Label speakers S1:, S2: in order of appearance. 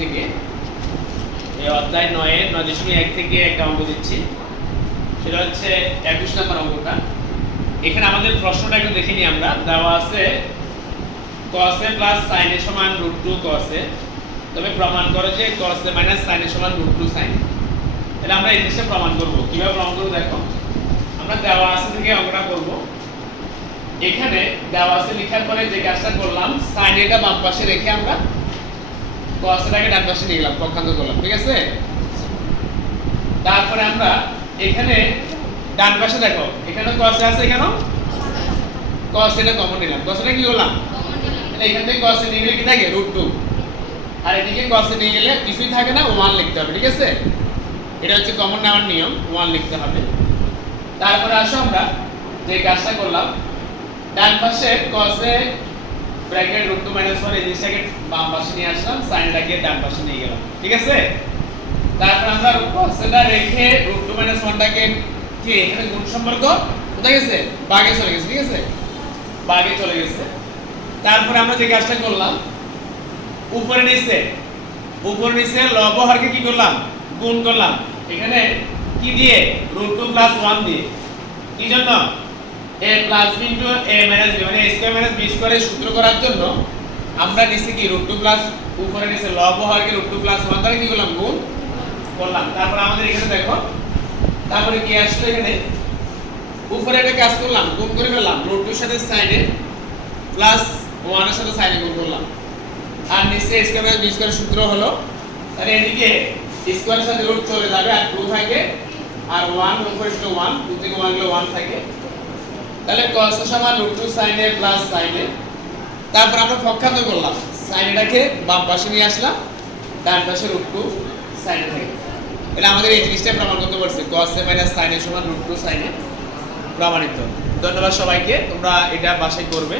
S1: থেকে। এই অধ্যায় নয়ে নয় দশমিক এক থেকে একটা অঙ্ক দিচ্ছি। সেটা হচ্ছে একুশ নম্বর অঙ্কটা। এখানে আমাদের প্রশ্নটা একটু দেখে নিই আমরা। দেওয়া আছে a প্লাস a সমান রুট টু a তবে প্রমাণ করে যে a মাইনাস a সমান রুট টু সাইন তাহলে আমরা এই জিনিসটা প্রমাণ করব। কীভাবে প্রমাণ করব দেখো। আমরা দেওয়া আছে থেকে অঙ্কটা করব। এখানে দেওয়া আছে লেখার পরে যে কাজটা করলাম এটা বাম পাশে রেখে আমরা এটাকে ডান পাশে নিয়ে গেলাম, পক্ষান্তর করলাম, ঠিক আছে? তারপরে আমরা এখানে ডান পাশে দেখো এখানে cos আছে, এখানেও? cos এটা কমন নিলাম। এটা কি তাহলে এখান থেকে cos নিয়ে গেলে কি থাকে? রুট টু আর এদিকে cos নিয়ে গেলে কিছুই থাকে না ওয়ান লিখতে হবে, ঠিক আছে? এটা হচ্ছে কমন নেওয়ার নিয়ম ওয়ান লিখতে হবে। তারপরে আসো আমরা যে কাজটা করলাম, ডান পাশে এ ব্র্যাকেট টু মাইনাস ওয়ান এই জিনিসটাকে বাম পাশে নিয়ে আসলাম, সাইনটাকে ডান পাশে নিয়ে গেলাম, ঠিক আছে? তারপর আমরা এটা রেখে টু মাইনাস ওয়ানটাকে কি, এখানে গুণ সম্পর্ক? কোথায় গেছে? বাগে চলে গেছে, ঠিক আছে? বাগে চলে গেছে। তারপরে আমরা যে কাজটা করলাম, উপরে নিচে উপরে নিচে লব হরকে কি করলাম? গুণ করলাম। এখানে কি দিয়ে? রুট টু প্লাস ওয়ান দিয়ে। কি জন্য? A plus B A minus B মানে এ স্কোয়ার মাইনাস বি স্কোয়ারের সূত্র করার জন্য আমরা নিচে কি রুট টু প্লাস উপরে নিচে লব হরকে রুট টু প্লাস ওয়ান দ্বারা কি করলাম? গুণ করলাম। তারপর আমাদের এখানে দেখো, তারপরে কি আসলো এখানে? উপরে একটা কাজ করলাম, গুণ করে ফেললাম রুট টুর সাথে সাইনে প্লাস ওয়ানের সাথে সাইনে গুণ করলাম। আর নিচে স্কয়ার মাইনাস বি স্কয়ার সূত্র হলো, তাহলে এদিকে স্কয়ারের সাথে রুট চলে যাবে আর 2 থাকে, আর 1 উপরে ছিল 1 2 থেকে 1 গেলে 1 থাকে। তাহলে cos সমান root 2 sin a plus sin a তারপর আমরা পক্ষান্তর করলাম। sin এটাকে বাম পাশে নিয়ে আসলাম, ডান পাশে রুট 2 sin a থাকে। আমাদের এই জিনিসটা প্রমাণ করতে পারছি cos a sin a সমান √2 sin a প্রমাণিত। ধন্যবাদ সবাইকে, তোমরা এটা বাসায় করবে।